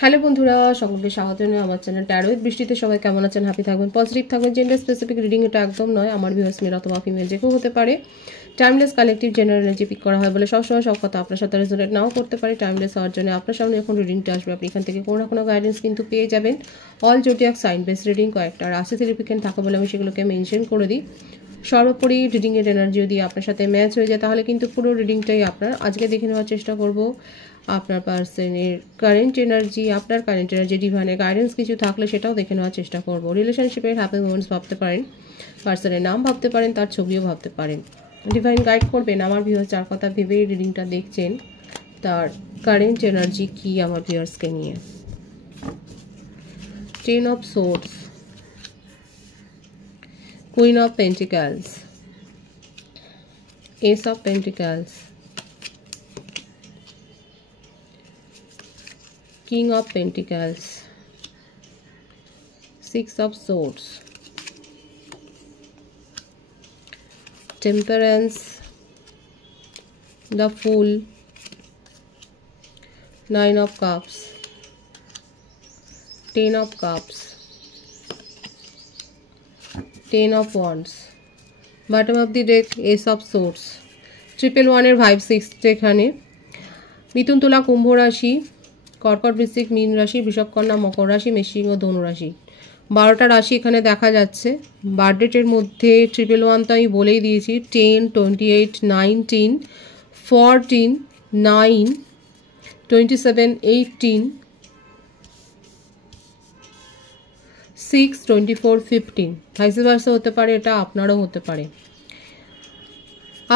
Hello বন্ধুরা, সকলকে স্বাগত জানাই আমার চ্যানেল ট্যারো উইথ বৃষ্টিতে। সবাই কেমন আছেন? হ্যাপি থাকবেন, পজিটিভ থাকবেন। জেন্ডার স্পেসিফিক রিডিং এটা একদম নয়, আমার ভিউয়ার্স মেল অথবা ফিমেল যে কেউ হতে পারে। Timeless collective general energy pick করা হয় বলে সবসময় সব কথা আপনার সাথে রেজোনেট নাও করতে পারে। টাইমলেস হওয়ার জন্য আপনার সামনে যখন রিডিংটা আসবে আপনি এখান থেকে কোনো না কোনো গাইডেন্স কিন্তু পেয়ে যাবেন। All zodiac sign base reading, কয়েকটা রাশি সিগনিফিকেন্ট থাকে বলে আমি সেগুলোকে মেনশন করে দিই। সর্বোপরি রিডিংয়ের এনার্জি যদি আপনার সাথে ম্যাচ হয়ে যায় তাহলে কিন্তু পুরো রিডিংটাই আপনার। আজকে দেখে নেওয়ার চেষ্টা করব আপনার পার্সনের কারেন্ট এনার্জি, আপনার কারেন্ট এনার্জি, ডিভাইনের গাইডেন্স কিছু থাকলে সেটাও দেখে নেওয়ার চেষ্টা করব। রিলেশনশিপের হ্যাপি মোমেন্টস ভাবতে পারেন, পার্সনের নাম ভাবতে পারেন, তার ছবিও ভাবতে পারেন। ডিভাইন গাইড করবেন আমার ভিউয়ার্স যার কথা ভেবে রিডিংটা দেখছেন, তার কারেন্ট এনার্জি কি আমার ভিউয়ার্সকে নিয়ে। 10 of Swords, Queen of Pentacles, Ace of Pentacles, King of Pentacles, 6 of Swords, Temperance, the Fool, 9 of Cups, 10 of Cups, 10 of Wands, bottom of the deck Ace of Swords, 111 এর vibe 6 এখানে। মিথুন, তুলা, কুম্ভ রাশি, কর্কট, বৃশ্চিক, মীন রাশি, বৃষভ, কন্যা, মকর রাশি, মেষিং ও ধনু রাশি। 12টা রাশি এখানে দেখা যাচ্ছে। বার্থডেটের মধ্যে 111 তো আমি বলেই দিয়েছি। 10, 28, 19, 14, 9, 27, 18, 6, 24, 15 ভাইস ভার্সা হতে পারে, এটা আপনারও হতে পারে।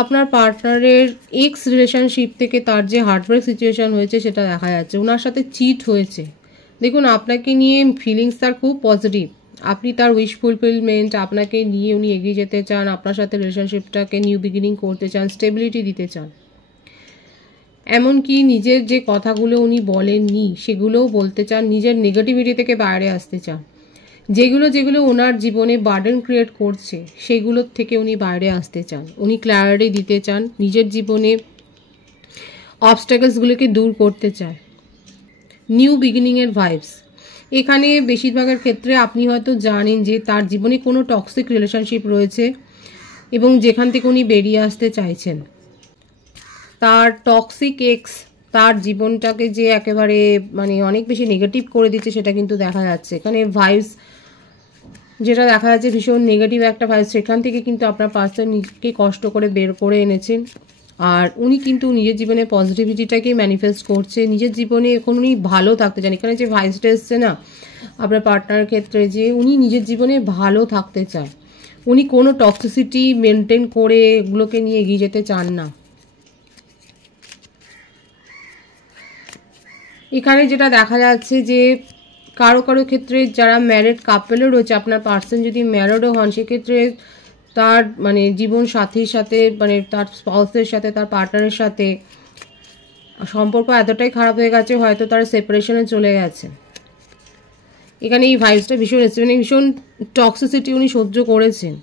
আপনার পার্টনারের এক্স রিলেশনশিপ থেকে তার যে হার্টব্রেক সিচুয়েশন হয়েছে সেটা দেখা যাচ্ছে। ওনার সাথে চিট হয়েছে। দেখুন, আপনাকে নিয়ে ফিলিংস তার খুব পজিটিভ। আপনি তার উইশ ফুলফিলমেন্ট, আপনাকে নিয়ে উনি এগিয়ে যেতে চান, আপনার সাথে রিলেশনশিপটাকে নিউ বিগিনিং করতে চান, স্টেবিলিটি দিতে চান। এমনকি নিজের যে কথাগুলো উনি বলেননি সেগুলোও বলতে চান, নিজের নেগেটিভিটি থেকে বাইরে আসতে চান। যেগুলো ওনার জীবনে বার্ডেন ক্রিয়েট করছে সেগুলোর থেকে উনি বাইরে আসতে চান। উনি ক্ল্যারিটি দিতে চান, নিজের জীবনে অবস্ট্যাকলসগুলোকে দূর করতে চায়। নিউ বিগিনিংয়ের ভাইবস এখানে বেশিরভাগের ক্ষেত্রে। আপনি হয়তো জানেন যে তার জীবনে কোনো টক্সিক রিলেশনশিপ রয়েছে এবং যেখান থেকে উনি বেরিয়ে আসতে চাইছেন। তার টক্সিক এক্স তার জীবনটাকে যে একেবারে অনেক বেশি নেগেটিভ করে দিচ্ছে সেটা কিন্তু দেখা যাচ্ছে। এখানে ভাইবস যেটা দেখা যাচ্ছে ভীষণ নেগেটিভ একটা ভাইবস, সেখান থেকে কিন্তু আপনার পার্সন নিজেকে কষ্ট করে বের করে এনেছেন। আর উনি কিন্তু নিজের জীবনে পজিটিভিটিটাকেই ম্যানিফেস্ট করছে। নিজের জীবনে এখন উনি ভালো থাকতে চান। এখানে যে ভাইবসটা এসছে না আপনার পার্টনারের ক্ষেত্রে, যে উনি নিজের জীবনে ভালো থাকতে চায়। উনি কোনো টক্সিসিটি মেনটেন করে এগুলোকে নিয়ে এগিয়ে যেতে চান না। এখানে যেটা দেখা যাচ্ছে যে কারো ক্ষেত্রে যারা ম্যারিড কাপেলও রয়েছে, আপনার পার্সন যদি ম্যারিডও হন সেক্ষেত্রে তার জীবন সাথীর সাথে তার স্পাউসের সাথে, তার পার্টনারের সাথে সম্পর্ক এতটাই খারাপ হয়ে গেছে হয়তো তার সেপারেশনে চলে গেছে। এখানে এই ভাইবসটা ভীষণ এসছে, ভীষণ টক্সিসিটি উনি সহ্য করেছেন।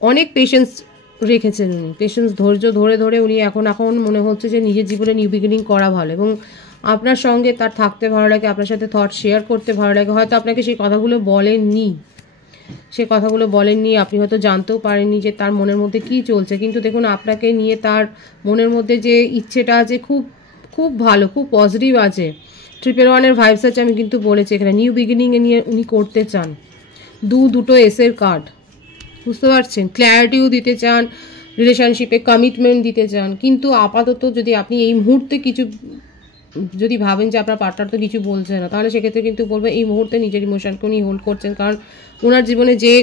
অনেক পেশেন্স রেখেছেন উনি, পেশেন্স ধৈর্য ধরে উনি এখন মনে হচ্ছে যে নিজের জীবনে নিউ বিগিনিং করা ভালো এবং আপনার সঙ্গে তার থাকতে ভালো লাগে, আপনার সাথে থট শেয়ার করতে ভালো লাগে। হয়তো আপনাকে সেই কথাগুলো বলেননি, আপনি হয়তো জানতেও পারেননি যে তার মনের মধ্যে কি চলছে। কিন্তু দেখুন, আপনাকে নিয়ে তার মনের মধ্যে যে ইচ্ছেটা আছে খুব খুব ভালো, খুব পজিটিভ আছে। 111 ভাইবস আছে, আমি কিন্তু বলেছি এখানে নিউ বিগিনিং এ নিয়ে উনি করতে চান। দুটো এসের কার্ড, বুঝতে পারছেন। ক্ল্যারিটিও দিতে চান, রিলেশনশিপে কমিটমেন্ট দিতে চান। কিন্তু আপাতত যদি আপনি এই মুহূর্তে কিছু যদি ভাবেন যে আপনার পার্টনার তো কিছু বলছে না, তাহলে সেক্ষেত্রে কিন্তু বলবে এই মুহূর্তে নিজের ইমোশনকে উনি হোল্ড করছেন। কারণ ওনার জীবনে যে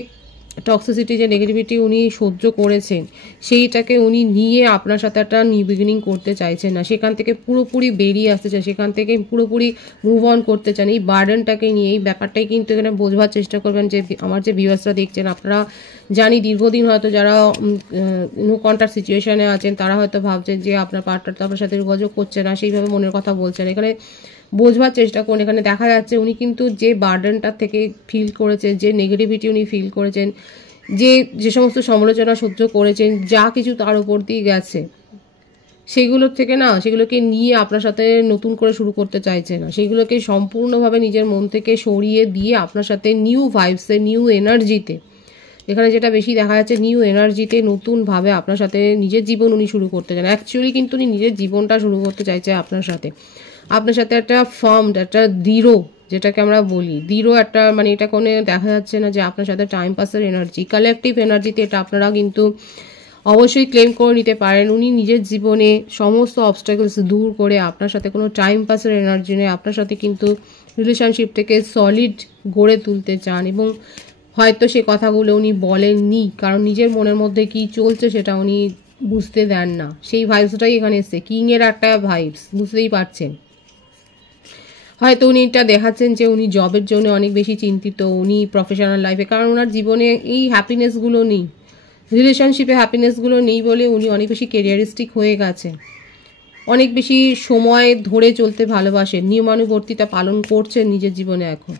টক্সিসিটি, যে নেগেটিভিটি উনি সহ্য করেছেন সেইটাকে উনি নিয়ে আপনার সাথে একটা নিউ বিগিনিং করতে চাইছেন না। সেখান থেকে পুরোপুরি বেরিয়ে আসতে চান, সেখান থেকে পুরোপুরি মুভ অন করতে চান। এই বার্ডেনটাকে নিয়ে, এই ব্যাপারটাই কিন্তু এখানে বোঝবার চেষ্টা করবেন। যে আমার যে ভিউয়ার্সরা দেখছেন, আপনারা জানি দীর্ঘদিন হয়তো যারা নো কন্ট্যাক্ট সিচুয়েশনে আছেন তারা হয়তো ভাবছেন যে আপনার পার্টনার তো আপনার সাথে যোগাযোগ করছে না, সেইভাবে মনের কথা বলছেন। এখানে বোঝবার চেষ্টা করুন। এখানে দেখা যাচ্ছে উনি কিন্তু যে বার্ডেনটা থেকে ফিল করেছেন, যে নেগেটিভিটি উনি ফিল করেছেন, যে সমস্ত সমালোচনা সহ্য করেছেন, যা কিছু তার উপর দিয়ে গেছে, সেগুলোর থেকে না, সেগুলোকে নিয়ে আপনার সাথে নতুন করে শুরু করতে চাইছে না, সেগুলোকে সম্পূর্ণভাবে নিজের মন থেকে সরিয়ে দিয়ে আপনার সাথে নিউ ভাইবসে, নিউ এনার্জিতে, এখানে যেটা বেশি দেখা যাচ্ছে নিউ এনার্জিতে নতুনভাবে আপনার সাথে নিজের জীবন উনি শুরু করতে চান। অ্যাকচুয়ালি কিন্তু উনি নিজের জীবনটা শুরু করতে চাইছে আপনার সাথে একটা ফার্মড, একটা দৃঢ়, যেটাকে আমরা বলি দৃঢ় একটা, মানে এটা কোনো দেখা যাচ্ছে না যে আপনার সাথে টাইম পাসের এনার্জি, কালেকটিভ এনার্জিতে এটা আপনারা কিন্তু অবশ্যই ক্লেম করে নিতে পারেন। উনি নিজের জীবনে সমস্ত অবস্টাকলস দূর করে আপনার সাথে কোনো টাইম পাসের এনার্জি নেই, আপনার সাথে কিন্তু রিলেশনশিপটাকে সলিড গড়ে তুলতে চান। এবং হয়তো সে কথাগুলো উনি বলেননি, কারণ নিজের মনের মধ্যে কি চলছে সেটা উনি বুঝতে দেন না। সেই ভাইবসটাই এখানে এসছে, কিংয়ের একটা ভাইবস, বুঝতেই পারছেন। হয়তো উনি এটা দেখাচ্ছেন যে উনি জবের জন্য অনেক বেশি চিন্তিত, উনি প্রফেশনাল লাইফে, কারণ ওনার জীবনে এই হ্যাপিনেসগুলো নেই, রিলেশনশিপে হ্যাপিনেসগুলো নেই বলে উনি অনেক বেশি কেরিয়ারিস্টিক হয়ে গেছেন, অনেক বেশি সময় ধরে চলতে ভালোবাসেন, নিয়মানুবর্তিতা পালন করছেন নিজের জীবনে। এখন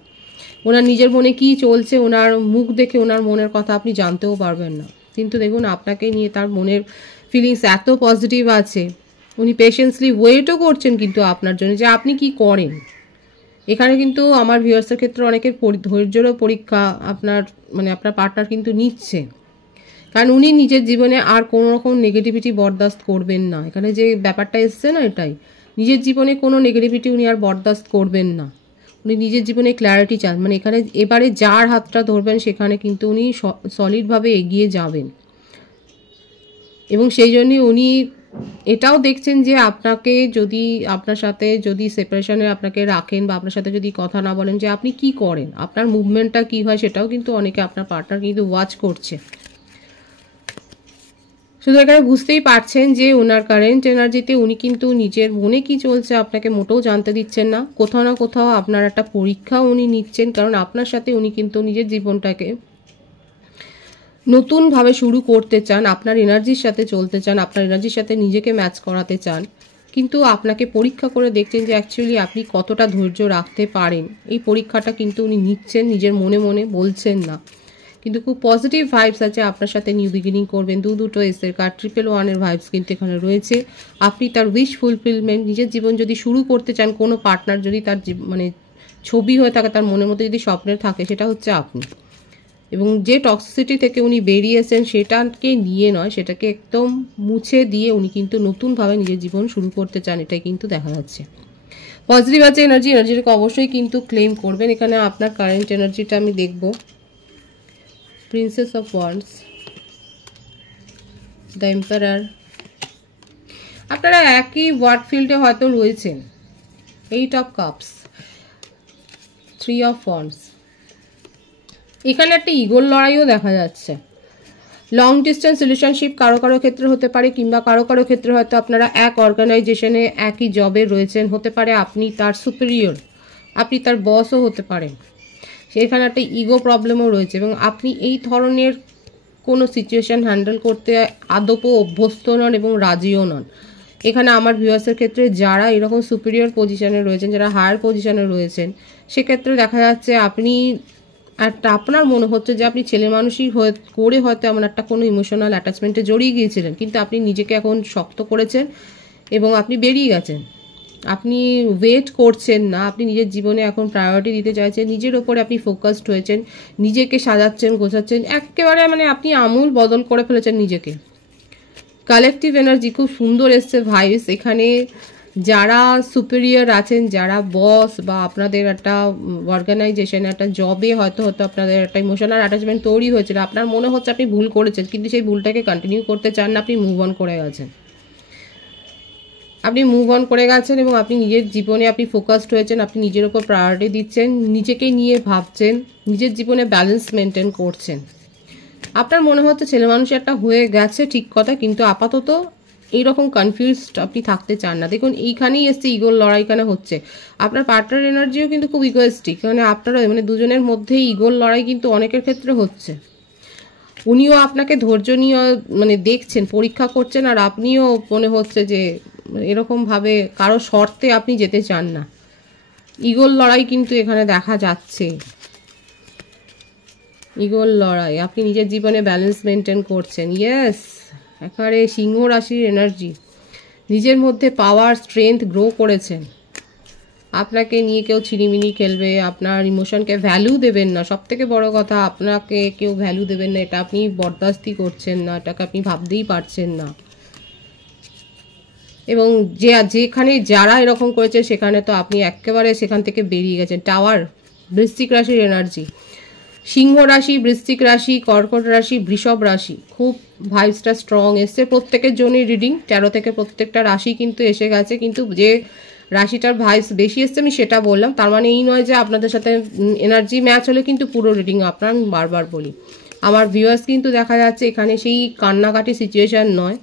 ওনার নিজের মনে কি চলছে, ওনার মুখ দেখে ওনার মনের কথা আপনি জানতেও পারবেন না। কিন্তু দেখুন, আপনাকে নিয়ে তার মনের ফিলিংস এত পজিটিভ আছে, উনি পেশেন্সলি ওয়েটও করছেন কিন্তু আপনার জন্য, যে আপনি কি করেন। এখানে কিন্তু আমার ভিউয়ার্সের ক্ষেত্রে অনেকের ধৈর্যেরও পরীক্ষা আপনার পার্টনার কিন্তু নিচ্ছে, কারণ উনি নিজের জীবনে আর কোনো রকম নেগেটিভিটি বরদাস্ত করবেন না। এখানে যে ব্যাপারটা এসছে না, এটাই, নিজের জীবনে কোনো নেগেটিভিটি উনি আর বরদাস্ত করবেন না। উনি নিজের জীবনে ক্ল্যারিটি চান, মানে এখানে এবারে যার হাতটা ধরবেন সেখানে কিন্তু উনি সলিডভাবে এগিয়ে যাবেন। এবং সেই জন্যই উনি এটাও দেখছেন যে আপনার সাথে যদি সেপারেশনে আপনাকে রাখেন বা আপনার সাথে যদি কথা না বলেন, যে আপনি কি করেন, আপনার মুভমেন্টটা কি হয়, সেটাও কিন্তু অনেকে আপনার পার্টনার কিন্তু ওয়াচ করছে। শুধু এখানে বুঝতেই পারছেন যে ওনার কারেন্ট এনার্জিতে উনি কিন্তু নিজের মনে কি চলছে আপনাকে মোটেও জানতে দিচ্ছেন না। কোথাও না কোথাও আপনার একটা পরীক্ষা উনি নিচ্ছেন, কারণ আপনার সাথে উনি কিন্তু নিজের জীবনটাকে নতুনভাবে শুরু করতে চান, আপনার এনার্জির সাথে চলতে চান, আপনার এনার্জির সাথে নিজেকে ম্যাচ করাতে চান। কিন্তু আপনাকে পরীক্ষা করে দেখছেন যে অ্যাকচুয়ালি আপনি কতটা ধৈর্য রাখতে পারেন। এই পরীক্ষাটা কিন্তু উনি নিচ্ছেন, নিজের মনে মনে বলছেন না, কিন্তু খুব পজিটিভ ভাইবস আছে, আপনার সাথে নিউ বিগিনিং করবেন। দুটো এসের কার্ড, 111-এর ভাইবস কিন্তু এখানে রয়েছে। আপনি তার উইশ ফুলফিলমেন্ট, নিজের জীবন যদি শুরু করতে চান, কোনো পার্টনার যদি তার ছবি হয়ে থাকে, তার মনের মধ্যে যদি স্বপ্নের থাকে, সেটা হচ্ছে আপনি। এবং যে টক্সিসিটি থেকে উনি বেরিয়েছেন সেটাকে নিয়ে নয়, সেটাকে একদম মুছে দিয়ে উনি কিন্তু নতুনভাবে নিজের জীবন শুরু করতে চান, এটাই কিন্তু দেখা যাচ্ছে। পজিটিভ আছে এনার্জিটাকে অবশ্যই কিন্তু ক্লেম করবেন। এখানে আপনার কারেন্ট এনার্জিটা আমি দেখব। Princess of wands, the emperor, আপনারা একই ওয়ার্ড ফিল্ডে হয়তো রয়েছেন। 8 অফ কাপস, 3 অফ ওয়ান্ডস, এখানে একটা ইগোর লড়াইও দেখা যাচ্ছে। লং ডিস্টেন্স রিলেশনশিপ কারো কারো ক্ষেত্রে হতে পারে, কিংবা কারো কারো ক্ষেত্রে হয়তো আপনারা এক অর্গানাইজেশনে একই জবে রয়েছেন, হতে পারে আপনি তার সুপিরিয়র, আপনি তার বসও হতে পারেন। সেখানে একটা ইগো প্রবলেমও রয়েছে, এবং আপনি এই ধরনের কোনো সিচুয়েশান হ্যান্ডেল করতে আদপও অভ্যস্ত নন এবং রাজিও নন। এখানে আমার ভিউয়ার্সের ক্ষেত্রে যারা এরকম সুপিরিয়র পজিশনে রয়েছেন, যারা হায়ার পজিশনে রয়েছেন, সেক্ষেত্রে দেখা যাচ্ছে আপনার মনে হচ্ছে যে আপনি ছেলে মানুষই করে হয়তো এমন একটা কোনো ইমোশনাল অ্যাটাচমেন্টে জড়িয়ে গিয়েছিলেন, কিন্তু আপনি নিজেকে এখন শক্ত করেছেন এবং আপনি বেরিয়ে গেছেন। আপনি ওয়েট করছেন না, আপনি নিজের জীবনে এখন প্রায়োরিটি দিতে চাইছেন, নিজের ওপরে আপনি ফোকাসড হয়েছেন, নিজেকে সাজাচ্ছেন, গোছাচ্ছেন, একেবারে আপনি আমূল বদল করে ফেলেছেন নিজেকে। কালেকটিভ এনার্জি খুব সুন্দর এসছে ভাইস। এখানে যারা সুপিরিয়র আছেন, যারা বস বা আপনাদের একটা অর্গানাইজেশন, একটা জবে হয়তো আপনাদের একটা ইমোশনাল অ্যাটাচমেন্ট তৈরি হয়েছিল, আপনার মনে হচ্ছে আপনি ভুল করেছেন, কিন্তু সেই ভুলটাকে কন্টিনিউ করতে চান না, আপনি মুভ অন করে গেছেন। এবং আপনি নিজের জীবনে আপনি ফোকাসড হয়েছেন, আপনি নিজের ওপর প্রায়োরিটি দিচ্ছেন, নিজেকে নিয়ে ভাবছেন, নিজের জীবনে ব্যালেন্স মেনটেন করছেন। আপনার মনে হচ্ছে ছেলে মানুষ একটা হয়ে গেছে, ঠিক কথা, কিন্তু আপাতত এইরকম কনফিউজড আপনি থাকতে চান না। দেখুন, এইখানেই এসছে ইগোর লড়াই এখানে হচ্ছে। আপনার পার্টনার এনার্জিও কিন্তু খুব ইগোয়েস্টিক, আপনারা দুজনের মধ্যেই ইগোর লড়াই কিন্তু অনেকের ক্ষেত্রে হচ্ছে। উনিও আপনাকে ধৈর্য নিয়ে দেখছেন, পরীক্ষা করছেন, আর আপনিও মনে হচ্ছে যে এরকমভাবে কারো শর্তে আপনি যেতে চান না। ইগোর লড়াই কিন্তু এখানে দেখা যাচ্ছে, ইগোর লড়াই। আপনি নিজের জীবনে ব্যালেন্স মেনটেন করছেন। ইয়েস, একেবারে সিংহ রাশির এনার্জি, নিজের মধ্যে পাওয়ার স্ট্রেংথ গ্রো করেছেন। আপনাকে নিয়ে কেউ ছিনিমিনি খেলবে, আপনার ইমোশনকে ভ্যালু দেবেন না, সব থেকে বড় কথা আপনাকে কেউ ভ্যালু দেবেন না, এটা আপনি বরদাস্তি করছেন না, এটাকে আপনি ভাবতেই পারছেন না। এবং যেখানে যারা এরকম করেছে সেখানে তো আপনি একেবারে সেখান থেকে বেরিয়ে গেছেন। টাওয়ার, বৃশ্চিক রাশির এনার্জি, সিংহ রাশি, বৃশ্চিক রাশি, কর্কট রাশি, বৃষভ রাশি, খুব ভাইবসটা স্ট্রং এসছে প্রত্যেকের জন্যই। রিডিং 13 থেকে প্রত্যেকটা রাশি কিন্তু এসে গেছে, কিন্তু যে রাশিটার ভাইবস বেশি এসছে আমি সেটা বললাম, তার মানে এই নয় যে আপনাদের সাথে এনার্জি ম্যাচ হলে কিন্তু পুরো রিডিং আপনার, আমি বারবার বলি। আমার ভিউয়ার্স কিন্তু দেখা যাচ্ছে এখানে সেই কান্নাকাটি সিচুয়েশান নয়,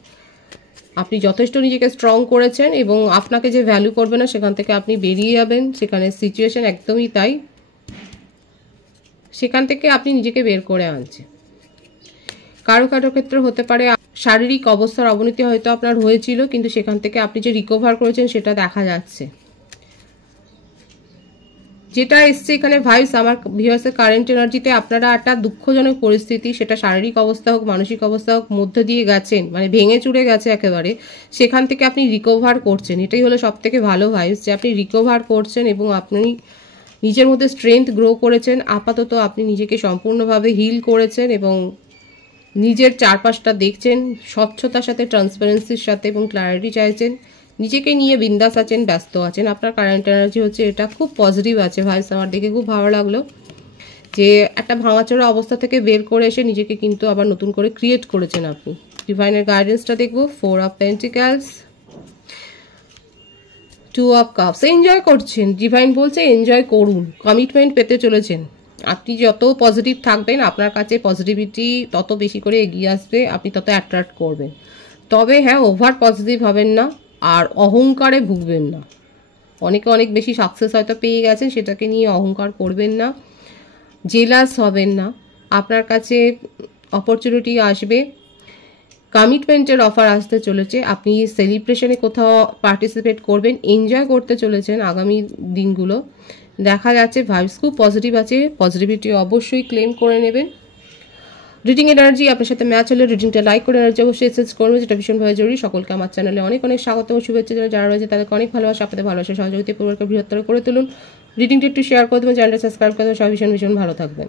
আপনি যথেষ্ট নিজেকে স্ট্রং করেছেন এবং আপনাকে যে ভ্যালু করবে না সেখান থেকে আপনি বেরিয়ে যাবেন, সেখানে সিচুয়েশন একদমই তাই, সেখান থেকে আপনি নিজেকে বের করে আনছেন। কারো কারো ক্ষেত্রে হতে পারে শারীরিক অবস্থার অবনতি হয়তো আপনার হয়েছিল, কিন্তু সেখান থেকে আপনি যে রিকভার করেছেন সেটা দেখা যাচ্ছে। যেটা এসছে এখানে ভাইবস আমার ভিউয়ার্সের কারেন্ট এনার্জিতে, আপনারা একটা দুঃখজনক পরিস্থিতি, সেটা শারীরিক অবস্থা হোক মানসিক অবস্থা হোক, মধ্য দিয়ে গেছেন, মানে ভেঙে চুরে গেছে একেবারে, সেখান থেকে আপনি রিকভার করছেন। এটাই হলো সব থেকে ভালো ভাইবস, যে আপনি রিকভার করছেন এবং আপনি নিজের মধ্যে স্ট্রেংথ গ্রো করেছেন। আপাতত আপনি নিজেকে সম্পূর্ণভাবে হিল করেছেন এবং নিজের চারপাশটা দেখছেন স্বচ্ছতার সাথে, ট্রান্সপারেন্সির সাথে এবং ক্ল্যারিটি চাইছেন, নিজেকে নিয়ে বিন্দাস আছেন, ব্যস্ত আছেন। আপনার কারেন্ট এনার্জি হচ্ছে এটা, খুব পজিটিভ আছে ভাইস, আমার দেখে খুব ভালো লাগলো যে একটা ভাঙাচোরা অবস্থা থেকে বের করে এসে নিজেকে কিন্তু আবার নতুন করে ক্রিয়েট করেছেন আপনি। ডিভাইনের গাইডেন্সটা দেখবো, 4 অফ পেন্টিক্যালস, 2 অফ কাপস, এনজয় করছেন, ডিভাইন বলছে এনজয় করুন, কমিটমেন্ট পেতে চলেছেন। আপনি যত পজিটিভ থাকবেন আপনার কাছে পজিটিভিটি তত বেশি করে এগিয়ে আসবে, আপনি তত অ্যাট্রাক্ট করবেন। তবে হ্যাঁ, ওভার পজিটিভ হবেন না আর অহংকারে ভুগবেন না। অনেকে অনেক বেশি সাকসেস হয়তো পেয়ে গেছেন, সেটাকে নিয়ে অহংকার করবেন না, জেলাস হবেন না। আপনার কাছে অপরচুনিটি আসবে, কমিটমেন্টের অফার আসতে চলেছে, আপনি সেলিব্রেশনে কোথাও পার্টিসিপেট করবেন, এনজয় করতে চলেছেন আগামী দিনগুলো। দেখা যাচ্ছে ভাইবস খুব পজিটিভ আছে, পজিটিভিটি অবশ্যই ক্লেম করে নেবেন। রিডিং এনার্জি আপনার সাথে ম্যাচ হলে রিডিংটা লাইক করে এনার্জি অবশ্যই এসেজ করবে, যেটা ভীষণভাবে জরুরি। সকলকে আমার চ্যানেলে অনেক অনেক স্বাগত ও শুভেচ্ছা, যারা রয়েছে তাদেরকে অনেক ভালোবাসা, আপনাদের ভালোবাসা সহযোগিতা পরিবারকে বৃহত্তর করে তুলুন। রিডিংটি একটু শেয়ার করে দেবেন, চ্যানেলটা সাবস্ক্রাইব করে দেবেন, সবাই ভীষণ ভীষণ ভালো থাকবেন।